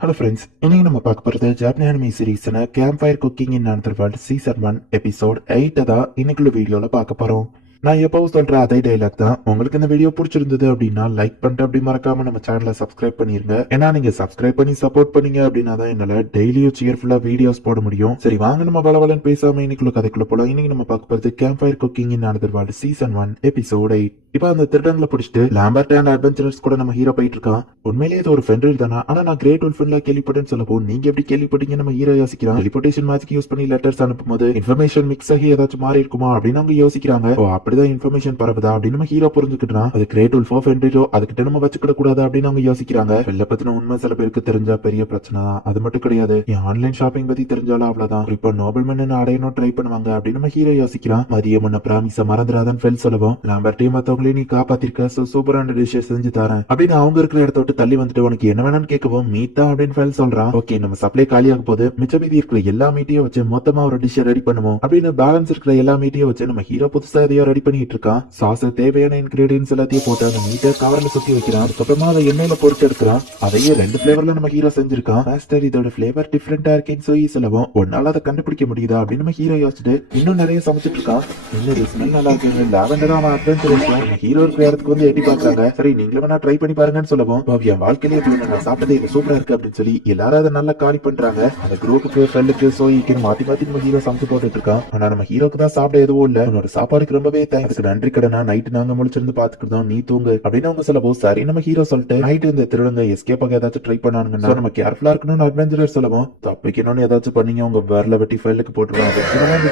Hello friends, இன்னைக்கு நம்ம பார்க்க போகிறது ஜாப்பனீஸ் அனிமி சீரீஸான camp fire cooking in another world season 1 episode 8 தான் இன்னைக்குள்ள வீடியோவில் பார்க்க போகிறோம். நான் எப்பவும் சொல்ற அதே டைலாக் தான். உங்களுக்கு இந்த வீடியோ பிடிச்சிருந்தது அப்படின்னா லைக் பண்ணிட்டு அப்படி மறக்காம நம்ம சேனலை சப்ஸ்கிரைப் பண்ணிருங்க. ஏன்னா நீங்க சப்ஸ்கிரைப் பண்ணி சப்போர்ட் பண்ணீங்க அப்படின்னா தான் என்னால டெய்லியும் சியர்ஃபுல்லா வீடியோஸ் போட முடியும். சரி வாங்க நம்ம பலவலன்னு பேசாம இன்னைக்குள்ள கதைக்குள்ள போலாம். இன்னைக்கு நம்ம பார்க்க போறது camp fire cooking in another world season 1 episode 8. இப்ப அந்த திருடங்களை பிடிச்சிட்டு லாம்பர்ட் அண்ட் அட்வென்ச்சரர்ஸ் கூட நம்ம ஹீரோ போயிட்டு இருக்கான். உண்மையிலேயே இது ஒரு ஃப்ரெண்ட் தானா? ஆனா நான் கிரேட் உல்ஃப்ல கேள்விப்பட்டேன்னு சொல்லப்போ நீங்க எப்படி கேள்விப்பட்டீங்க? நம்ம ஹீரோ யோசிக்கிறான். டெலிபோர்டேஷன் மேஜிக் யூஸ் பண்ணி லெட்டர்ஸ் அனுப்பும்போது இன்ஃபர்மேஷன் மிக்ஸ் ஆகி ஏதாச்சும் மாறி இருக்குமா அப்படின்னு அவங்க யோசிக்கிறாங்க. ஓ அப்படிதான் இன்ஃபர்மேஷன் பரவுதா அப்படின்னு நம்ம ஹீரோ புரிஞ்சுக்கிட்டான். அது கிரேட் உல்ஃபோ ஃபென்ட்ரியோ அதுக்கிட்ட நம்ம வச்சுக்கிட கூடாது அப்படின்னு அவங்க யோசிக்கிறாங்க. வெள்ள பத்தின உண்மை சில பேருக்கு தெரிஞ்சா பெரிய பிரச்சனை தான். அது மட்டும் கிடையாது, என் ஆன்லைன் ஷாப்பிங் பத்தி தெரிஞ்சாலும் அவ்வளவுதான். இப்ப நோபல் மன்னன் அடையணும் ட்ரை பண்ணுவாங்க அப்படின்னு நம்ம ஹீரோ யோசிக்கிறான். மதியம் முன்ன பிராமிஸ மறந்துடாதான் ஃபெல் சொல்லவும் லாம்பர்ட்டையும் மத்தவங்களையும் நீ காப்பாத்திருக்க, சூப்பரான டிஷ் செஞ்சு தரேன் அப்படின்னு அவங்க இருக்கிற இடத்த விட்டு தள்ளி வந்துட்டு உனக்கு என்ன வேணும்னு கேட்கவும் மீட் தான் அப்படின்னு ஃபெல் சொல்றான். ஓகே நம்ம சப்ளை காலியாக போது மிச்ச மீதி இருக்கிற எல்லா மீட்டையும் வச்சு மொத்தமா ஒரு டிஷ் ரெடி பண்ணுவோம் அப்படின்னு பேலன்ஸ் இருக்கிற எல்லா மீட்டையும் வச்சு நம்ம ஹீரோ புதுசா எதையோ ரெடி பண்ணிட்டு இருக்கான். சாஸ் தேவையான இன்கிரீடியன்ஸ் எல்லாத்தையும் போட்டு அந்த மீட்டை கவர்ல சுத்தி வைக்கிறான். அதுக்கப்புறமா அதை எண்ணெயில பொறுத்து எடுக்கிறான். அதையே 2 பிளேவர்ல நம்ம ஹீரோ செஞ்சிருக்கான். மாஸ்டர் இதோட பிளேவர் டிஃபரெண்டா இருக்கேன்னு சொல்லி சொல்லவும் ஒன்னால அதை கண்டுபிடிக்க முடியுதா அப்படின்னு நம்ம ஹீரோ யோசிச்சுட்டு இன்னும் நிறைய சமைச்சிட்டு இருக்கான். இன்னும் ஸ்மெல் நல்லா இருக்கு. லாவெண்டர் அவன் அட்வென்ச்சர் ஹீரோ இருக்கிற இடத்துக்கு வந்து எட்டி பாக்குறாங்க. சரி நீங்களும் வேணா ட்ரை பண்ணி பாருங்கன்னு சொல்லவும் என் வாழ்க்கையிலே நான் சாப்பிட்டதே இது சூப்பரா இருக்கு அப்படின்னு சொல்லி எல்லாரும் அதை நல்லா காலி பண்றாங்க. அந்த குரூப்புக்கு ஃப்ரெண்டுக்கு சோயிக்கு மாத்தி மாத்தி நம்ம ஹீரோ சமைச்சு போட்டுட்டு இருக்கான். ஆனா நம்ம ஹீரோக்கு தான் சாப்பிட எதுவும் இல்ல. உன்னோட சாப்பாடுக்கு ரொம்பவே தேங்க்ஸ், நன்றி கடனா. நைட்டு நாங்க முழிச்சிருந்து பாத்துக்கிட்டோம், நீ தூங்கு அப்படின்னு அவங்க சொல்லவும் சரி நம்ம ஹீரோ சொல்லிட்டு நைட்டு இந்த திருடங்க எஸ்கேப் ஆக ஏதாச்சும் ட்ரை பண்ணானுங்கன்னா நம்ம கேர்ஃபுல்லா இருக்கணும்னு அட்வென்ச்சரர் சொல்லவும் தப்பிக்கணும்னு ஏதாச்சும் பண்ணீங்க உங்க வேர்ல வெட்டி ஃபைலுக்கு போட்டுருவாங்க.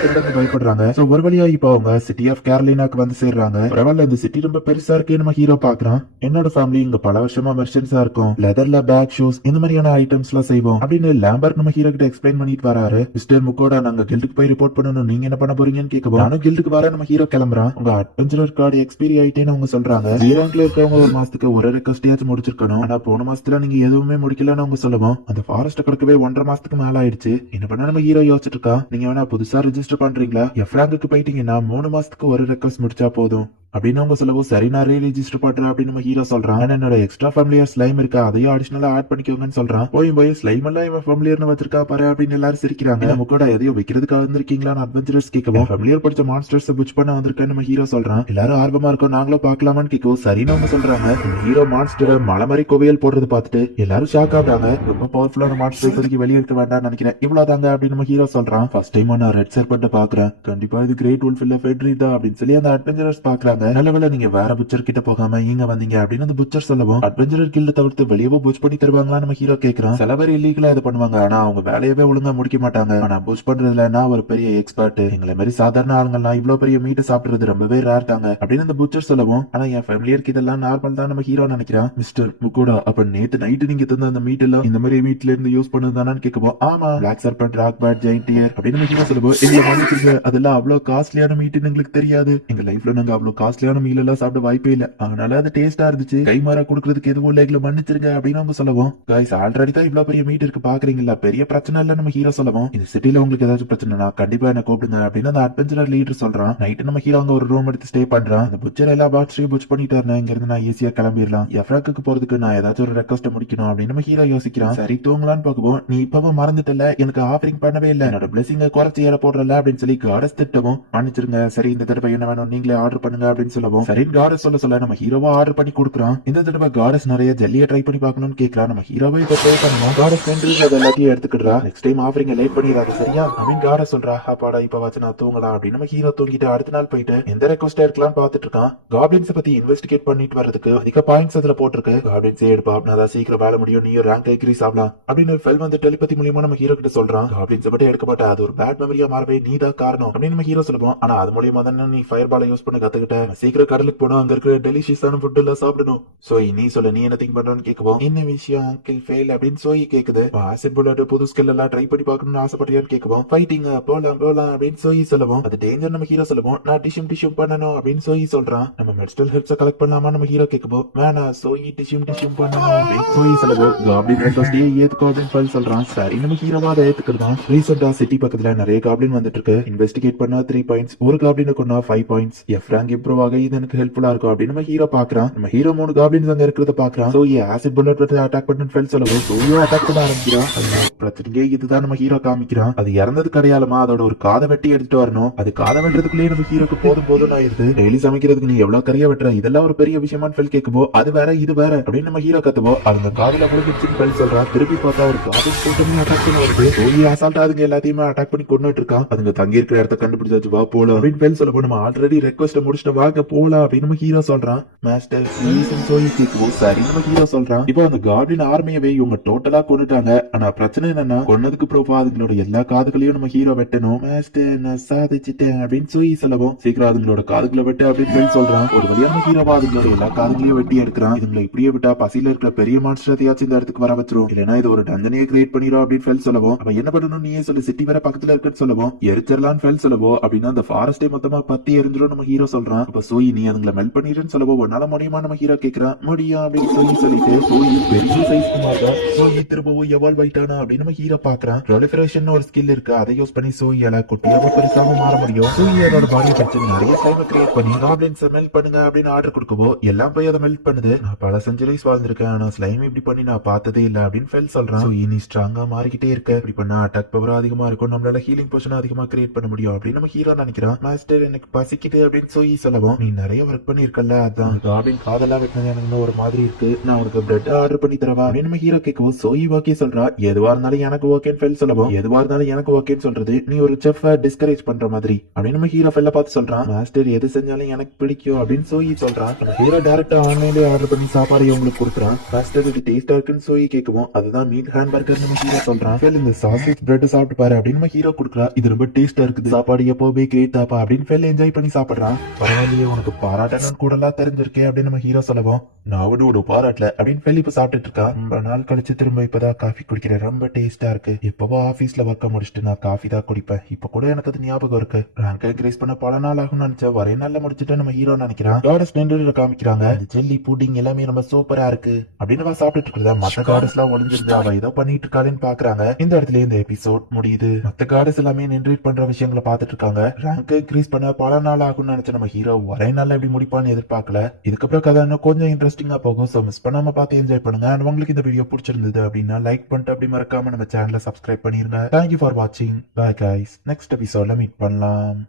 திருடங்க பயப்படுறாங்க. சோ ஒரு வழியா இப்ப அவங்க சிட்டி ஆஃப் கேரளினாக்கு வந்து சேர்றாங்க. பரவாயில்ல இந்த சிட்டி ரொம்ப பெருசா இருக்கே நம்ம ஹீரோ பாக்குறான். என்னோட ஃபேமிலி இங்க பல வருஷமா மெர்ச்சன்ஸா இருக்கும். லெதர்ல பேக் ஷூஸ் இந்த மாதிரியான ஐட்டம்ஸ் எல்லாம் செய்வோம் அப்படின்னு லாம்பர்ட் நம்ம ஹீரோ கிட்ட எக்ஸ்பிளைன் பண்ணிட்டு வராரு. மிஸ்டர் முக்கோடா நாங்க கில்டுக்கு போய் ரிப்போர்ட் பண்ணணும், நீங்க என்ன பண்ண போறீங்கன்னு கேட்கவும் நானும் கில்டுக்கு வர நம்ம ஹீரோ கிளம்புறான். உங்க அட்வென்ச்சரர் கார்டு எக்ஸ்பீரி ஆயிட்டேன்னு அவங்க சொல்றாங்க. ஜீரோங்ல இருக்கவங்க ஒரு மாசத்துக்கு ஒரு ரெக்வஸ்டியாச்சும் முடிச்சிருக்கணும். ஆனா போன மாசத்துல நீங்க எதுவுமே முடிக்கலன்னு அவங்க சொல்லுவோம். அந்த ஃபாரஸ்ட் கிடக்கவே 1.5 மாசத்துக்கு மேல ஆயிடுச்சு. என்ன பண்ண நம்ம ஹீரோ யோசிச்சுட்டு இருக்கா. நீங்க வேணா புதுசா ரெஜிஸ்டர் பண்றீங்களா? எஃப்ராங்குக்கு போயிட்டீங்கன்னா 3 மாசத்துக்கு ஒரு ரெக்வஸ்ட் முடிச்சா போதும் அப்படின்னு அவங்க சொல்லவும் சரி நான் ரெஜிஸ்டர் பண்றேன் அப்படின்னு நம்ம ஹீரோ சொல்றான். என்னோட எக்ஸ்ட்ரா ஃபேமிலியர் ஸ்லைம் இருக்கா, அதையும் அடிஷனலா ஆட் பண்ணிக்கோங்கன்னு சொல்றான். போய் ஸ்லைம் எல்லாம் இவன் ஃபேமிலியர்னு வச்சிருக்கா பாரு அப்படின்னு எல்லாரும் சிரிக்கிறாங்க. நம்ம கூட எதையோ வைக்கிறதுக்காக வந்திருக்கீங்களான்னு அட்வென்ச்சரர்ஸ் கேட்கவும் ஃபேமிலியர் படிச்ச மான்ஸ்டர்ஸ் புச் பண்ண வந்திருக்கேன்னு நம்ம ஹீரோ சொல்றான். எல்லாரும் ஆர்வமா இருக்கோம், நாங்களும் பாக்கலாமான்னு கேட்கவும் சரின்னு அவங்க சொல்றாங்க. ஹீரோ மான்ஸ்டர் மலை மாதிரி கோவியல் போடுறது பார்த்துட்டு எல்லாரும் ஷாக் ஆகுறாங்க. ரொம்ப பவர்ஃபுல்லான மான்ஸ்டர் இப்போதைக்கு வெளியே இருக்க வேண்டாம்னு நினைக்கிறேன், இவ்வளவுதாங்க அப்படின்னு நம்ம ஹீரோ சொல்றான். ஃபர்ஸ்ட் டைம் நான் ரெட் சர்பெண்ட் பாக்குறேன், கண்டிப்பா இது கிரேட் உல்ஃப் இல்ல ஃபெட்ரி தான் அப்படின்னு சொல்லி அந்த அட்வென்ச்சரர்ஸ் பாக்குறாங்க. நல்லவேளை நீங்க வேற புச்சர் கிட்ட போகாம இங்க வந்தீங்க அப்படின்னு அந்த புச்சர் சொல்லவும் அட்வென்ச்சரர் கில்ட தவிர்த்து வெளியவோ புச் பண்ணி தருவாங்களா நம்ம ஹீரோ கேக்குறான். சில பேர் இல்லீகலா இது பண்ணுவாங்க, ஆனா அவங்க வேலையவே ஒழுங்கா முடிக்க மாட்டாங்க. ஆனா புச் பண்றதுல நான் ஒரு பெரிய எக்ஸ்பர்ட், எங்களை மாதிரி சாதாரண ஆளுங்கலாம் இவ்வளவு பெரிய மீட் சாப்பிடுறது ரொம்பவே ரேர் தாங்க அப்படின்னு அந்த புச்சர் சொல்லவும் ஆனா என் ஃபேமிலியருக்கு இதெல்லாம் நார்மல் தான் நம்ம ஹீரோ நினைக்கிறான். மிஸ்டர் முகோடா அப்ப நேத்து நைட்டு நீங்க தந்த அந்த மீட் எல்லாம் இந்த மாதிரி மீட்ல இருந்து யூஸ் பண்ணதானு கேட்கவும் ஆமா black serpent, rock bat, giant deer அப்படின்னு நம்ம ஹீரோ சொல்லுவோம். எங்களை மன்னிச்சுங்க, அதெல்லாம் அவ்வளவு காஸ்ட்லியான மீட்னு எங்களுக்கு தெரியாது. எங்க லைஃப்ல நாங்க அவ்வளவு காஸ்ட்லியான மீல் எல்லாம் சாப்பிட வாய்ப்பே இல்ல, அதனால அது டேஸ்டா இருந்துச்சு, கைமாறா கொடுக்கறதுக்கு எதுவும் இல்ல, எங்களை மன்னிச்சிருங்க அப்படின்னு அவங்க சொல்லவும் கைஸ் ஆல்ரெடி தான் இவ்வளவு பெரிய மீட் இருக்கு பாக்குறீங்களா, பெரிய பிரச்சனை இல்ல நம்ம ஹீரோ சொல்லவும் இந்த சிட்டில உங்களுக்கு ஏதாச்சும் பிரச்சனைனா கண்டிப்பா என்ன கூப்பிடுங்க அப்படின்னு அந்த அட்வென்ச்சரர் லீடர் சொல்றான். நைட்டு நம்ம ஹீரோ அங்க ஒரு ரூம் எடுத்து ஸ்டே பண்றான். அந்த புச்சர் எல்லா பாட்ஸையும் புச் பண்ணிட்டாருன்னா இங்க இருந்து நான் ஈஸியா கிளம்பிடலாம். எஃப்ராக்கு போறதுக்கு நான் ஏதாச்சும் ஒரு ரெக்வஸ்ட் முடிக்கணும் அப்படின்னு நம்ம ஹீரோ யோசிக்கிறான். சரி தூங்கலான்னு பார்க்கவும் நீ இப்பவும் மறந்துட்டல, எனக்கு ஆஃபரிங் பண்ணவே இல்ல, என்னோட பிளெஸிங்க குறைச்சி ஏற போடுறல அப்படின்னு சொல்லி காடஸ் திட்டவும் மன்னிச்சிருங்க, சரி இந்த தடவை என்ன வேணும் நீங்களே ஆர்டர் பண்ணுங்க அப்படின்னு சொல்லவும் சரி காடஸ் சொல்ல நம்ம ஹீரோவா ஆர்டர் பண்ணி கொடுக்குறான். இந்த தடவை காடஸ் நிறைய ஜெல்லியை ட்ரை பண்ணி பார்க்கணும்னு கேட்கறான். நம்ம ஹீரோவை இதை ட்ரை பண்ணுவோம். காடஸ் அது எல்லாத்தையும் எடுத்துக்கிட்டா நெக்ஸ்ட் டைம் ஆஃபரிங்க லேட் பண்ணிடாது சரியா அப்படின்னு காடஸ் சொல்றா. அப்பாடா இப்ப வச்சு நான் தூங்கலாம் அப்படின்னு நம்ம ஹீரோ தூங்கிட்டு அடுத்த நாள் போயிட்டு எந்த ரெக்வஸ்டா இருக்கலாம் பாத்துட்டு இருக்கான். காப்ளின்ஸ் பத்தி இன்வெஸ்டிகேட் பண்ணிட்டு வரதுக்கு அதிக பாயிண்ட்ஸ் அதுல போட்டிருக்கு. காப்ளின்ஸ் எடுப்பா அப்படின்னா சீக்கிரம் வேலை முடியும், நீயும் ரேங்க் இன்க்ரீஸ் ஆகலாம் அப்படின்னு ஃபெல் வந்து டெலிபதி மூலியமா நம்ம ஹீரோ கிட்ட சொல்றான். காப்ளின்ஸ் மட்டும் எடுக்க மாட்டா, அது ஒரு பேட் மெமரியா மாறவே நீ தான் காரணம் அப்படின்னு நம்ம ஹீரோ சொல்லுவோம். ஆனா அது மூலியமா தானே நீ ஃபயர் பாலை யூஸ் பண்ண கத்துக்கிட்ட, சீக்கிரம் கடலுக்கு போனோம், அங்க இருக்கிற டெலிஷியஸான ஃபுட் எல்லாம் சாப்பிடணும். சோ நீ சொல்ல நீ என்ன திங்க் பண்றன்னு கேட்கவும் என்ன விஷயம் அங்கிள் ஃபெயில் அப்படின்னு சோயி கேக்குது. ஆசிட் புல்லட் புது ஸ்கில் எல்லாம் ட்ரை பண்ணி பார்க்கணும்னு ஆசைப்பட்டியான்னு கேட்கவும் ஃபைட்டிங் போலாம் போலாம் அப்படின்னு சோயி சொல்லுவோம். அது டேஞ்சர் நம்ம ஹீரோ சொல்லுவோம். நான் டிஷ்யூம் பண்ணணும் அப்படின்னு சோயி சொல்றான். நம்ம மெடிக்கல் ஹெல்ப்ஸ் கலெக்ட் பண்ணலாமா நம்ம ஹீரோ கேட்கவும் வேணா சோயி டிஷ்யூம் பண்ணணும் அப்படின்னு சோயி சொல்லுவோம். காப்ளின் ரெக்வஸ்டே ஏத்துக்கோ அப்படின்னு ஃபெல் சொல்றான். சரி நம்ம ஹீரோவா அதை ஏத்துக்கிறதான். ரீசெண்டா சிட்டி பக்கத்துல நிறைய காப்ளின் வந்துட்டு இருக்கு. இன்வெஸ்டிகேட் பண்ணா 3 பாயிண்ட்ஸ், ஒரு காப்ளினுக்கு 5 பாயிண்ட்ஸ், எஃப்ராங்க் இம்ப்ரூவ் இம்ப்ரூவ் ஆக இது எனக்கு ஹெல்ப்ஃபுல்லா இருக்கும் அப்படின்னு நம்ம ஹீரோ பாக்குறான். நம்ம ஹீரோ 3 காப்ளின்ஸ் அங்க இருக்கிறத பாக்குறான். சோ ஆசிட் புல்லட் வந்து அட்டாக் பண்ணு ஃபெல் சொல்லவும் சோயோ அட்டாக் பண்ண ஆரம்பிக்கிறான். பிரச்சனையே இதுதான் நம்ம ஹீரோ காமிக்கிறான். அது இறந்தது கிடையாலமா, அதோட ஒரு காதை வெட்டி எடுத்துட்டு வரணும். அது காதை வெட்டுறதுக்குள்ளேயே நம்ம ஹீரோக்கு போதும் போதும் ஆயிருது. டெய்லி சமைக்கிறதுக்கு நீ எவ்வளவு கறியா வெட்டுற, இதெல்லாம் ஒரு பெரிய விஷயமான்னு ஃபெல் கேட்கும்போ அது வேற இது வேற அப்படின்னு நம்ம ஹீரோ கத்துவோ அவங்க காதுல முடிஞ்சிருச்சுன்னு ஃபெல் சொல்றான். திருப்பி பார்த்தா ஒரு காதை கூட்டமே அட்டாக் பண்ணி வருது. சோயி அசால்ட்டா அதுங்க எல்லாத்தையுமே அட்டாக் பண்ணி கொண்டுட்டு இருக்கான். அதுங்க தங்கி இருக்கிற இடத்த கண்டுபிடிச்சாச்சு, வா போலாம் அப்படின்னு ஃபெல் சொல்லப்போ நம்ம ஆல்ரெடி ரெக்வஸ்ட் முடிச்சுட்டு வாங்க போலாம் அப்படின்னு நம்ம ஹீரோ சொல்றான். மாஸ்டர் ப்ளீஸ் சோயி கேட்குவோம் சரி நம்ம ஹீரோ சொல்றான். இப்போ அந்த காப்ளின் ஆர்மியவே இவங்க டோட்டலா கொண்டுட்டாங்க. ஆனா பிரச்சனை என்னன்னா கொன்னதுக்கு ப்ரோஃபா அதுங்களோட எல்லா காதுகளையும் நம்ம ஹீரோ வெட்டணும். மாஸ்டர் நான் சாதிச்சிட்டேன் அப்படின்னு சோயி சொல்லவும் சீக்கிரம் அதுங்களோட காதுகளை வெட்டு அப்படின்னு ஃபெல் சொல்றான். ஒரு வழியா நம்ம ஹீரோவா அதுங்களோட எல்லா காதுகளையும் வெட்டி எடுக்கிறான். இதுங்களை இப்படியே விட்டா பசியில இருக்கிற பெரிய மான்ஸ்டரையாச்சும் இந்த இடத்துக்கு வர வச்சிரும், இல்லைன்னா இது ஒரு டஞ்சனையே கிரியேட் பண்ணிடும் அப்படின்னு ஃபெல் சொல்லவும் அப்ப என்ன பண்ணணும் நீயே சொல்லு, சிட்டி வேற பக்கத்துல இருக்குன்னு சொல்லவும் எரிச்சிடலான்னு ஃபெல் சொல்லவோ அப்படின்னா அந்த ஃபாரஸ்டே மொத்தமா பத்தி எரிஞ்சிடும் நம்ம ஹீரோ சொல்றான். அப்ப சோயி நீ அதுங்களை மெல்ட் பண்ணிடுன்னு சொல்லவோ உன்னால முடியுமா நம்ம ஹீரோ கேட்கிறான். முடியும் அப்படின்னு சோயி சொல்லிட்டு சோயி பெரிய சைஸ்க்கு மாறுதா. சோயி திரும்பவும் எவால்வ் ஆயிட்டானா அப்படின்னு நம்ம ஹீரோ பாக்குறான். ப்ராலிஃபரேஷன் ஒரு ஸ்கில் இருக்கு, அதை யூஸ் பண்ணி சோயியால குட்டியாவும் பெருசாவும் மாற முடியும். சோயி அதோட பாடியை வச்சு நிறைய ஸ்லைமை கிரியேட் பண்ணி காப்ளின்ஸ் மெல்ட் பண்ணுங்க அப்படின்னு ஆர்டர் கொடுக்கவோ எல்லாம் போய் அதை மெல்ட் பண்ணுது. நான் பல செஞ்சுரிஸ் வாழ்ந்திருக்கேன், ஆனா ஸ்லைம் இப்படி பண்ணி நான் பார்த்ததே இல்ல அப்படின்னு ஃபெல் சொல்றான். சோயி நீ ஸ்ட்ராங்கா மாறிக்கிட்டே இருக்க, இப்படி பண்ணா அட்டாக் பவர் அதிகமா இருக்கும், நம்மளால ஹீலிங் போர்ஷன் அதிகமா கிரியேட் பண்ண முடியும் அப்படின்னு நம்ம ஹீரோ நினைக்கிறான். மாஸ்டர் எனக்கு பசிக்குது அப்படின்னு சோயி சொல்லவும் நீ நிறைய ஒர்க் பண்ணி இருக்கல, அதான் காப்ளின் காதெல்லாம் வெட்டினது எனக்கு ஒரு மாதிரி இருக்கு, நான் உனக்கு பிரெட் ஆர்டர் பண்ணி தரவா அப்படின்னு நம்ம ஹீரோ கேட்கவும் சோயி ஓகே சொல்றா. எதுவா இருந்தாலும் எனக்கு ஓகேன்னு ஃபெல் சொல்லவும் எதுவா இருந்தாலும் எனக்கு ஓகேன்னு சொல்றது நீ ஒரு செஃப் டிஸ்கரேஜ் பண்ற மாதிரி அப்படின்னு நம்ம ஹீரோ ஃபெல்ல பார்த்து சொல்றான். மாஸ்டர் எது செஞ்சாலும் எனக்கு பிடிக்கும் அப்படின்னு சோயி சொல்றான். நம்ம ஹீரோ டைரக்டா ஆன்லைன்ல ஆர்டர் பண்ணி சாப்பாடு உங்களுக்கு கொடுக்குறான். மாஸ்டர் இது டேஸ்டா இருக்குன்னு சோயி கேட்கவும் அதுதான் மீட் ஹாம்பர்கர் நம்ம ஹீரோ சொல்றான். ஃபெல் இந்த சாசேஜ் பிரெட் சாப்பிட்டு பாரு அப்படின்னு நம்ம ஹீரோ கொடுக்குறா. இது ரொம்ப டேஸ்டா இருக்குது, சாப்பாடு எப்போவே கிரேட் தாப்பா அப்படின்னு ஃபெல் என்ஜாய் பண்ணி சாப்பிடுறான். பரவாயில்லையே உனக்கு பாராட்டணும் கூட எல்லாம் தெரிஞ்சிருக்கேன் அப்படின்னு நம்ம ஹீரோ சொல்லவும் நான் ஒரு பாராட்டல அப்படின்னு ஃபெல் இப்ப சாப்பிட்டுட்டு இருக்கான். ரொம்ப நாள் கழிச்சு திரும்ப இப்பதான் காஃபி குடிக்கிறேன், ரொம்ப டேஸ்டா இருக்கு. எப்பவோ ஆபீஸ்ல ஒர்க்க முடிச்சுட்டு நான் காஃபி தான் குடிப்பேன், இப்ப கூட எனக்கு அது ஞாபகம் இருக்கு. ரேங்க் இன்க்ரீஸ் பண்ண பல நாள் ஆகும்னு நினைச்சேன், ஒரே நாள்ல முடிச்சுட்டு நம்ம ஹீரோ நினைக்கிறான். கார்டஸ் நின்று காமிக்கிறாங்க. ஜெல்லி புட்டிங் எல்லாமே ரொம்ப சூப்பரா இருக்கு அப்படின்னு அவ சாப்பிட்டுட்டு இருக்கிறதா மத்த கார்டஸ் எல்லாம் ஒளிஞ்சிருந்து அவ ஏதோ பண்ணிட்டு இருக்காளுன்னு பாக்குறாங்க. இந்த இடத்துல இந்த எபிசோட் முடியுது. மத்த கார்டஸ் எல்லாமே நின்று பண்ற விஷயங்களை பாத்துட்டு இருக்காங்க. ரேங்க் இன்க்ரீஸ் பண்ண பல நாள் ஆகும்னு நினைச்ச நம்ம ஹீரோ ஒரே நாள்ல எப்படி முடிப்பான்னு எதிர்பார்க்கல. இதுக்கப்புறம் கதை இன்னும் கொஞ்சம் இன்ட்ரெஸ்டிங்கா போகும். சோ மிஸ் பண்ணாம பார்த்து என்ஜாய் பண்ணுங்க. அண்ட் உங்களுக்கு இந்த வீடியோ பிடிச்சிருந்தது அப்படின்னா லைக் பண்ணிட்டு அப்படி மறக்காம நம்ம சேனலை சப்ஸ்கிரைப் பண்ணிருங்க. தேங்க்யூ ஃபார் வாட்சிங். பை கைஸ், நெக்ஸ்ட் எபிசோட்ல மீட் பண்ணலாம்.